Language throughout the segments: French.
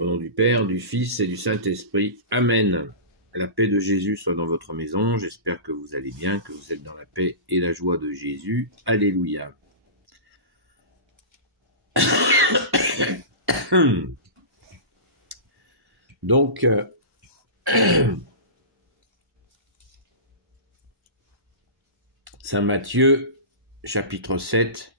Au nom du Père, du Fils et du Saint-Esprit. Amen. La paix de Jésus soit dans votre maison. J'espère que vous allez bien, que vous êtes dans la paix et la joie de Jésus. Alléluia. Donc, Saint Matthieu, chapitre 7,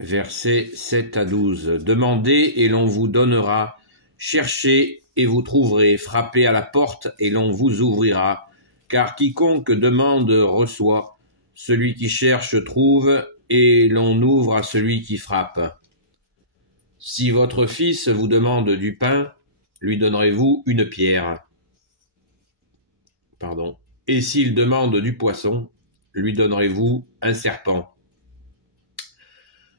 versets 7 à 12. Demandez et l'on vous donnera. Cherchez et vous trouverez. Frappez à la porte et l'on vous ouvrira. Car quiconque demande reçoit. Celui qui cherche trouve et l'on ouvre à celui qui frappe. Si votre fils vous demande du pain, lui donnerez-vous une pierre? Et s'il demande du poisson, lui donnerez-vous un serpent?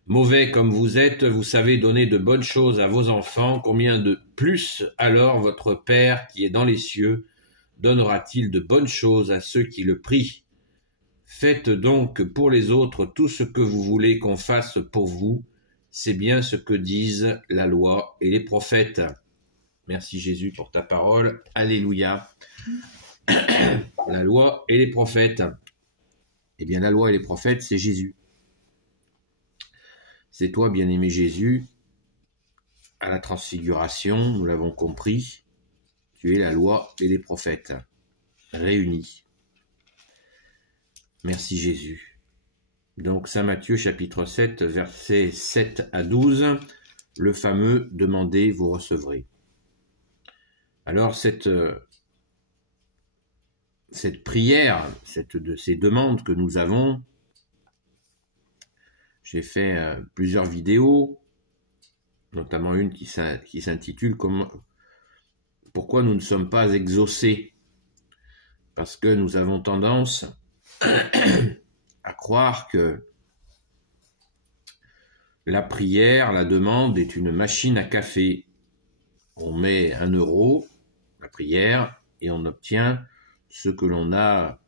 Mauvais comme vous êtes, vous savez donner de bonnes choses à vos enfants, combien de plus alors votre Père qui est dans les cieux donnera-t-il de bonnes choses à ceux qui le prient? Faites donc pour les autres tout ce que vous voulez qu'on fasse pour vous, c'est bien ce que disent la loi et les prophètes. Merci Jésus pour ta parole. Alléluia. La loi et les prophètes. Eh bien, la loi et les prophètes, c'est Jésus. C'est toi, bien-aimé Jésus, à la transfiguration, nous l'avons compris, tu es la loi et les prophètes, réunis. Merci Jésus. Donc, Saint Matthieu, chapitre 7, versets 7 à 12, le fameux « Demandez, vous recevrez ». Alors, cette prière, ces demandes que nous avons, j'ai fait plusieurs vidéos, notamment une qui s'intitule « Pourquoi nous ne sommes pas exaucés ?» Parce que nous avons tendance à croire que la prière, la demande est une machine à café. On met 1 euro, la prière, et on obtient ce que l'on a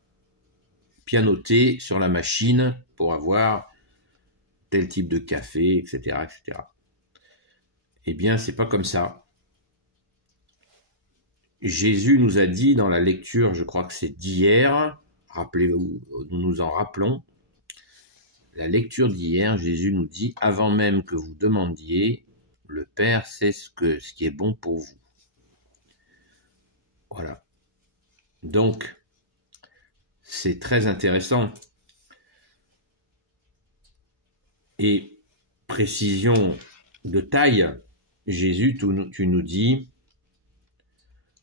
pianoté sur la machine pour avoir tel type de café, etc., etc. Eh bien, c'est pas comme ça. Jésus nous a dit dans la lecture, je crois que c'est d'hier, rappelez-vous, nous nous en rappelons, la lecture d'hier, Jésus nous dit, avant même que vous demandiez, le Père sait ce qui est bon pour vous. Voilà. Donc, c'est très intéressant. Et précision de taille, Jésus, tu nous dis,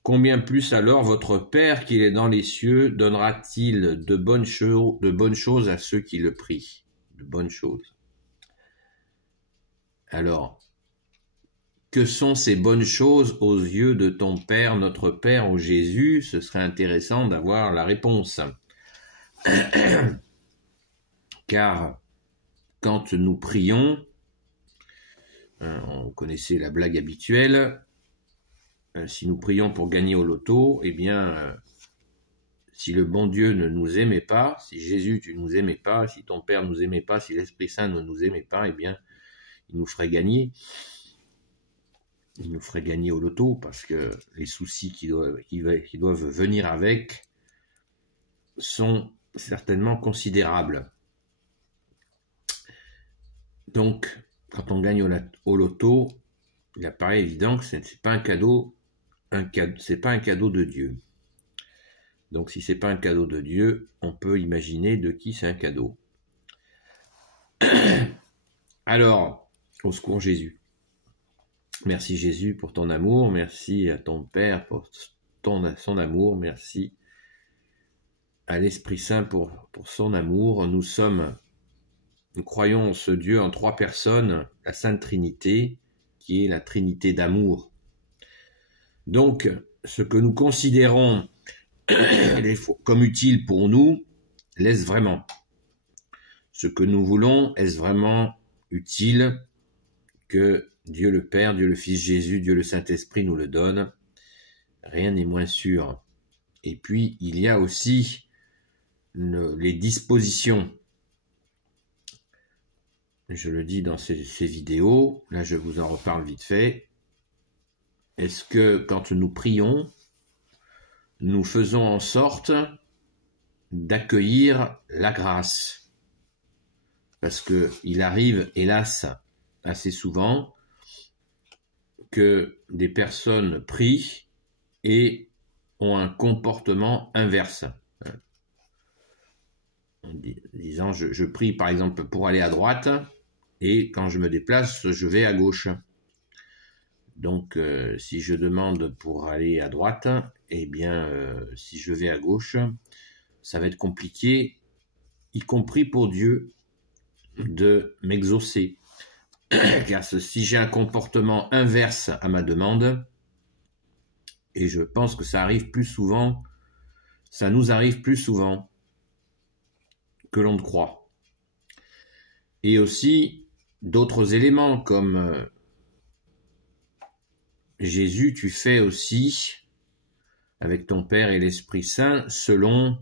combien plus alors votre Père qui est dans les cieux donnera-t-il de bonnes choses à ceux qui le prient? De bonnes choses. Alors, que sont ces bonnes choses aux yeux de ton Père, notre Père, ô Jésus? Ce serait intéressant d'avoir la réponse. Car quand nous prions, on connaissait la blague habituelle, si nous prions pour gagner au loto, eh bien, si le bon Dieu ne nous aimait pas, si Jésus tu nous aimais pas, si ton Père nous aimait pas, si l'Esprit Saint ne nous aimait pas, eh bien, il nous ferait gagner. Il nous ferait gagner au loto parce que les soucis qui doivent venir avec sont certainement considérables. Donc, quand on gagne au loto, il apparaît évident que c'est pas un cadeau, c'est pas un cadeau de Dieu. Donc, si c'est pas un cadeau de Dieu, on peut imaginer de qui c'est un cadeau. Alors, au secours Jésus. Merci Jésus pour ton amour, merci à ton Père pour son amour, merci à l'Esprit Saint pour son amour. Nous croyons en ce Dieu en 3 personnes, la Sainte Trinité, qui est la Trinité d'amour. Donc, ce que nous considérons comme utile pour nous, l'est-ce vraiment? Ce que nous voulons, est-ce vraiment utile que Dieu le Père, Dieu le Fils Jésus, Dieu le Saint-Esprit nous le donne? Rien n'est moins sûr. Et puis, il y a aussi les dispositions je le dis dans ces vidéos, là je vous en reparle vite fait, est-ce que quand nous prions, nous faisons en sorte d'accueillir la grâce? Parce qu'il arrive, hélas, assez souvent, que des personnes prient et ont un comportement inverse. En disant, je prie par exemple pour aller à droite, et quand je me déplace, je vais à gauche. Donc, si je demande pour aller à droite, eh bien, si je vais à gauche, ça va être compliqué, y compris pour Dieu, de m'exaucer. Car si j'ai un comportement inverse à ma demande, et je pense que ça arrive plus souvent, ça nous arrive plus souvent que l'on ne croit. Et aussi d'autres éléments comme Jésus, tu fais aussi avec ton Père et l'Esprit Saint selon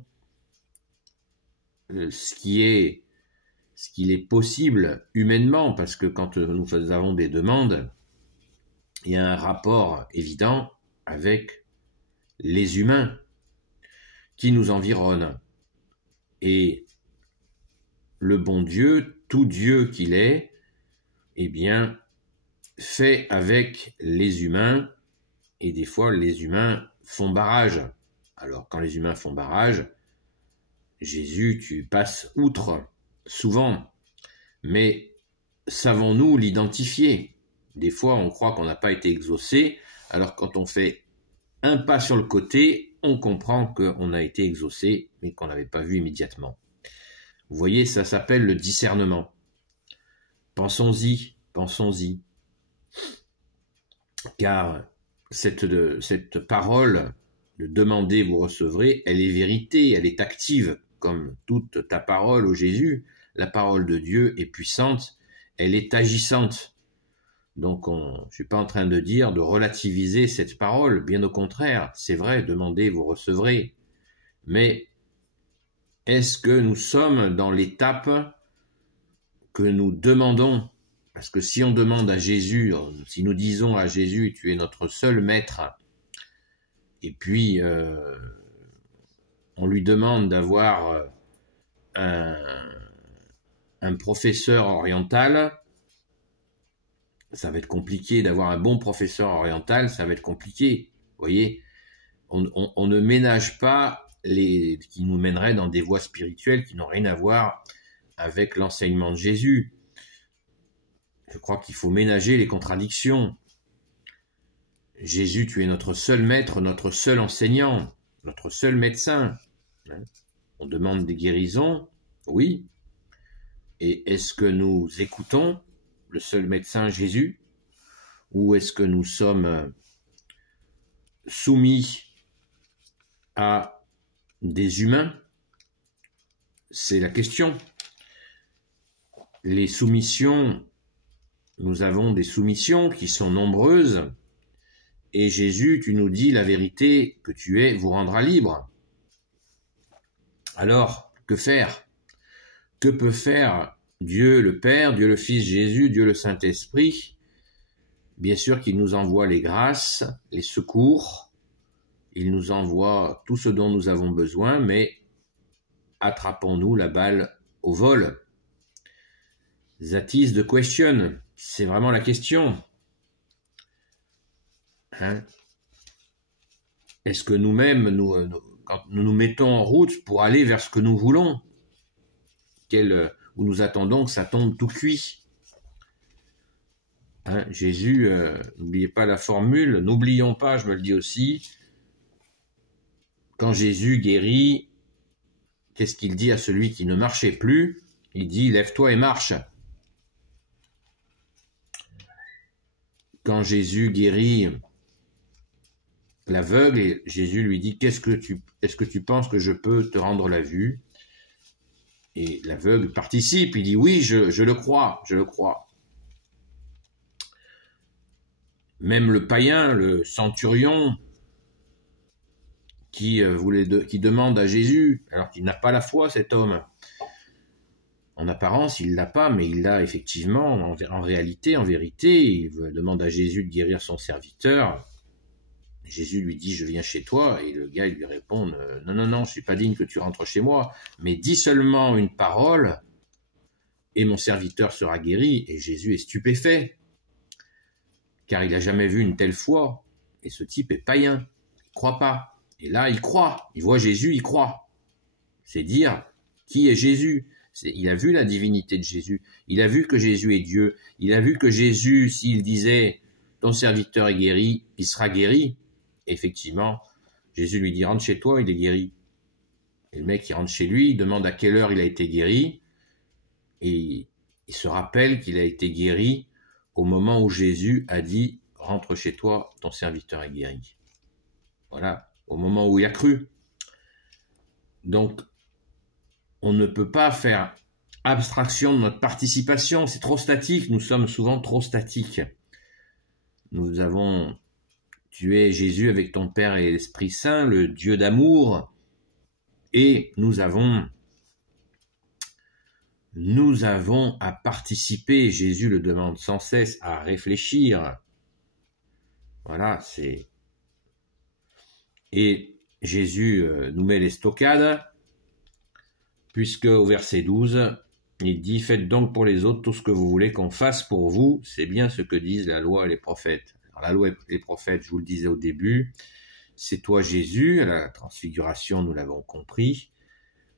ce qu'il est possible humainement, parce que quand nous avons des demandes, il y a un rapport évident avec les humains qui nous environnent. Et le bon Dieu, tout Dieu qu'il est, eh bien, fait avec les humains, et des fois les humains font barrage. Alors quand les humains font barrage, Jésus, tu passes outre souvent, mais savons-nous l'identifier? Des fois on croit qu'on n'a pas été exaucé, alors quand on fait un pas sur le côté, on comprend qu'on a été exaucé, mais qu'on n'avait pas vu immédiatement. Vous voyez, ça s'appelle le discernement. Pensons-y, pensons-y. Car cette parole de demander, vous recevrez, elle est vérité, elle est active, comme toute ta parole, ô Jésus. La parole de Dieu est puissante, elle est agissante. Donc, je ne suis pas en train de dire de relativiser cette parole, bien au contraire, c'est vrai, demandez, vous recevrez. Mais est-ce que nous sommes dans l'étape que nous demandons? Parce que si on demande à Jésus, si nous disons à Jésus, tu es notre seul maître, et puis on lui demande d'avoir un professeur oriental, ça va être compliqué. D'avoir un bon professeur oriental, ça va être compliqué. Vous voyez, on ne ménage pas qui nous mèneraient dans des voies spirituelles qui n'ont rien à voir avec l'enseignement de Jésus. Je crois qu'il faut ménager les contradictions. Jésus, tu es notre seul maître, notre seul enseignant, notre seul médecin. On demande des guérisons, oui. Et est-ce que nous écoutons le seul médecin Jésus? Ou est-ce que nous sommes soumis à des humains? C'est la question. Les soumissions, nous avons des soumissions qui sont nombreuses, et Jésus, tu nous dis la vérité que tu es, vous rendra libre. Alors, que faire? Que peut faire Dieu le Père, Dieu le Fils Jésus, Dieu le Saint-Esprit? Bien sûr qu'il nous envoie les grâces, les secours, il nous envoie tout ce dont nous avons besoin, mais attrapons-nous la balle au vol? That is the question. C'est vraiment la question. Est-ce que nous-mêmes, quand nous nous mettons en route pour aller vers ce que nous voulons, où nous attendons que ça tombe tout cuit? Jésus, n'oubliez pas la formule, n'oublions pas, je me le dis aussi, quand Jésus guérit, qu'est-ce qu'il dit à celui qui ne marchait plus? Il dit, lève-toi et marche. Quand Jésus guérit l'aveugle, Jésus lui dit, est-ce que tu penses que je peux te rendre la vue? Et l'aveugle participe, il dit, oui, je le crois, je le crois. Même le païen, le centurion, qui demande à Jésus, alors qu'il n'a pas la foi, cet homme, En apparence, il l'a pas, mais il l'a effectivement en réalité, en vérité. Il demande à Jésus de guérir son serviteur. Jésus lui dit, je viens chez toi, et le gars il lui répond, non, non, non, je suis pas digne que tu rentres chez moi, mais dis seulement une parole, et mon serviteur sera guéri. Et Jésus est stupéfait, car il n'a jamais vu une telle foi, et ce type est païen, il ne croit pas. Et là, il croit, il voit Jésus, il croit. C'est dire, qui est Jésus? Il a vu la divinité de Jésus, il a vu que Jésus est Dieu, il a vu que Jésus, s'il disait, ton serviteur est guéri, il sera guéri. Effectivement, Jésus lui dit, rentre chez toi, il est guéri. Et le mec, il rentre chez lui, il demande à quelle heure il a été guéri, et il se rappelle qu'il a été guéri au moment où Jésus a dit, rentre chez toi, ton serviteur est guéri. Voilà, au moment où il a cru. Donc, on ne peut pas faire abstraction de notre participation, c'est trop statique, nous sommes souvent trop statiques. Nous avons tué Jésus avec ton Père et l'Esprit Saint, le Dieu d'amour, et nous avons à participer. Jésus le demande sans cesse, à réfléchir. Voilà, c'est... Et Jésus nous met les stockades, puisque au verset 12, il dit « Faites donc pour les autres tout ce que vous voulez qu'on fasse pour vous ». C'est bien ce que disent la loi et les prophètes. Alors, la loi et les prophètes, je vous le disais au début, c'est toi Jésus, à la transfiguration, nous l'avons compris,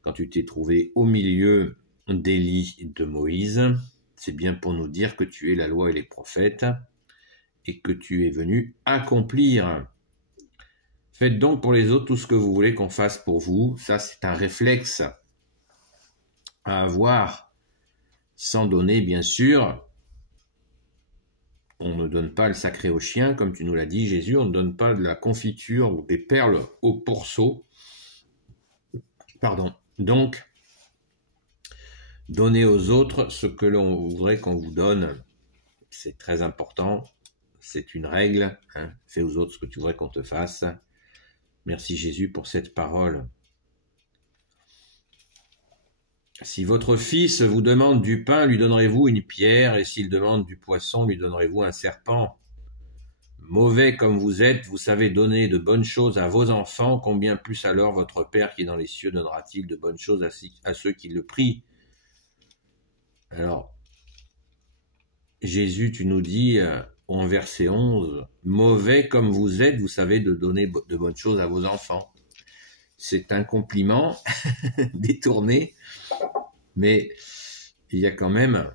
quand tu t'es trouvé au milieu d'Élie et de Moïse, c'est bien pour nous dire que tu es la loi et les prophètes et que tu es venu accomplir. Faites donc pour les autres tout ce que vous voulez qu'on fasse pour vous. Ça, c'est un réflexe à avoir, sans donner, bien sûr. On ne donne pas le sacré au chien, comme tu nous l'as dit, Jésus. On ne donne pas de la confiture ou des perles au pourceau. Pardon. Donc, donnez aux autres ce que l'on voudrait qu'on vous donne. C'est très important. C'est une règle. Hein. Fais aux autres ce que tu voudrais qu'on te fasse. Merci Jésus pour cette parole. Si votre fils vous demande du pain, lui donnerez-vous une pierre, et s'il demande du poisson, lui donnerez-vous un serpent? Mauvais comme vous êtes, vous savez donner de bonnes choses à vos enfants, combien plus alors votre Père qui est dans les cieux donnera-t-il de bonnes choses à ceux qui le prient? Alors, Jésus, tu nous dis en verset 11, « Mauvais comme vous êtes, vous savez de donner de bonnes choses à vos enfants. » C'est un compliment détourné, mais il y a quand même,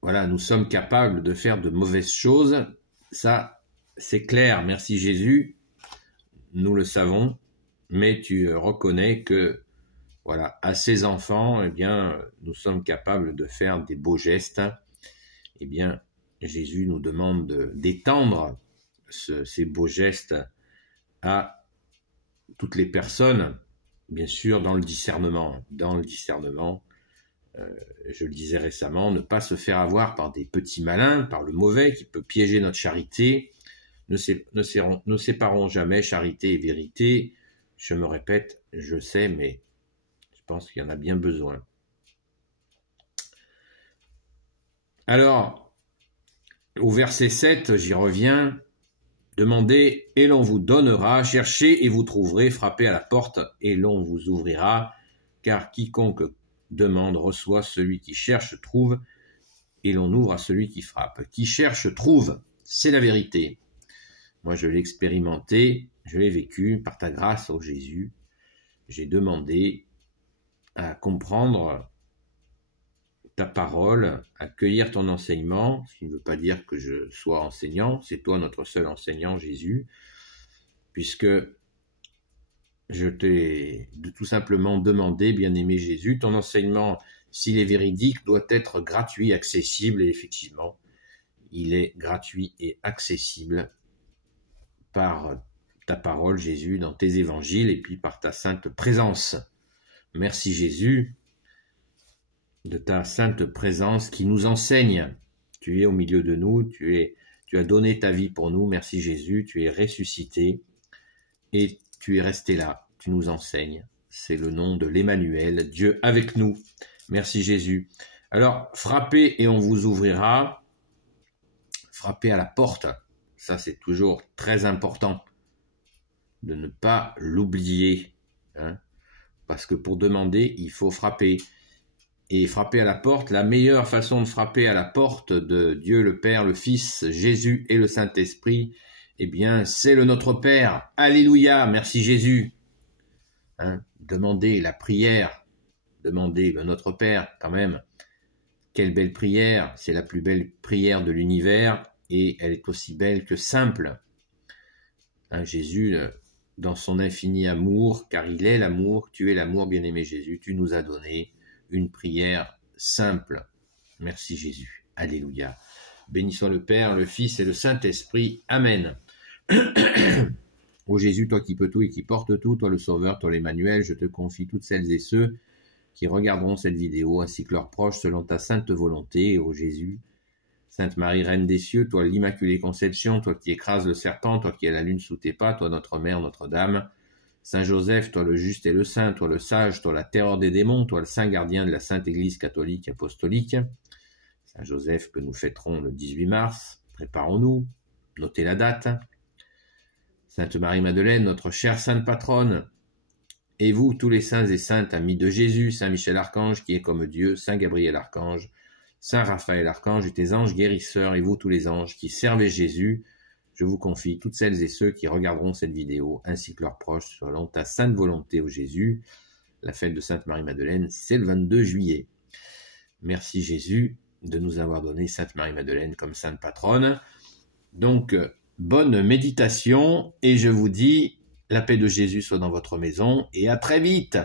voilà, nous sommes capables de faire de mauvaises choses, ça c'est clair, merci Jésus, nous le savons, mais tu reconnais que, voilà, à ces enfants, eh bien, nous sommes capables de faire des beaux gestes. Eh bien, Jésus nous demande d'étendre ces beaux gestes à toutes les personnes, bien sûr, dans le discernement. Dans le discernement, je le disais récemment, ne pas se faire avoir par des petits malins, par le mauvais qui peut piéger notre charité. Ne séparons jamais charité et vérité. Je me répète, je sais, mais je pense qu'il y en a bien besoin. Alors, au verset 7, j'y reviens. Demandez et l'on vous donnera, cherchez et vous trouverez, frappez à la porte et l'on vous ouvrira, car quiconque demande reçoit, celui qui cherche trouve, et l'on ouvre à celui qui frappe. Qui cherche trouve, c'est la vérité. Moi je l'ai expérimenté, je l'ai vécu par ta grâce, ô Jésus. J'ai demandé à comprendre ta parole, à cueillir ton enseignement, ce qui ne veut pas dire que je sois enseignant, c'est toi notre seul enseignant, Jésus, puisque je t'ai tout simplement demandé, bien-aimé Jésus, ton enseignement, s'il est véridique, doit être gratuit, accessible, et effectivement, il est gratuit et accessible par ta parole, Jésus, dans tes évangiles, et puis par ta sainte présence. Merci Jésus, de ta sainte présence qui nous enseigne. Tu es au milieu de nous, tu as donné ta vie pour nous. Merci Jésus, tu es ressuscité et tu es resté là. Tu nous enseignes. C'est le nom de l'Emmanuel, Dieu avec nous. Merci Jésus. Alors, frappez et on vous ouvrira. Frappez à la porte. Ça, c'est toujours très important de ne pas l'oublier. Hein, parce que pour demander, il faut frapper. Et frapper à la porte, la meilleure façon de frapper à la porte de Dieu le Père, le Fils, Jésus et le Saint-Esprit, eh bien, c'est le Notre Père. Alléluia, merci Jésus. Hein, demandez la prière, demandez le Notre Père quand même. Quelle belle prière, c'est la plus belle prière de l'univers et elle est aussi belle que simple. Hein, Jésus, dans son infini amour, car il est l'amour, tu es l'amour, bien-aimé Jésus, tu nous as donné une prière simple. Merci Jésus. Alléluia. Béni soit le Père, le Fils et le Saint-Esprit. Amen. Ô Jésus, toi qui peux tout et qui portes tout, toi le Sauveur, toi l'Emmanuel, je te confie toutes celles et ceux qui regarderont cette vidéo, ainsi que leurs proches, selon ta sainte volonté. Ô Jésus, Sainte Marie, Reine des cieux, toi l'Immaculée Conception, toi qui écrases le serpent, toi qui as la lune sous tes pas, toi notre Mère, Notre-Dame, Saint Joseph, toi le juste et le saint, toi le sage, toi la terreur des démons, toi le saint gardien de la Sainte Église catholique apostolique. Saint Joseph que nous fêterons le 18 mars, préparons-nous, notez la date. Sainte Marie-Madeleine, notre chère sainte patronne, et vous, tous les saints et saintes amis de Jésus, Saint Michel Archange qui est comme Dieu, Saint Gabriel Archange, Saint Raphaël Archange et tes anges guérisseurs, et vous tous les anges qui servez Jésus, je vous confie toutes celles et ceux qui regarderont cette vidéo, ainsi que leurs proches, selon ta sainte volonté, ô Jésus. La fête de Sainte Marie-Madeleine, c'est le 22 juillet. Merci Jésus de nous avoir donné Sainte Marie-Madeleine comme sainte patronne. Donc, bonne méditation, et je vous dis, la paix de Jésus soit dans votre maison, et à très vite.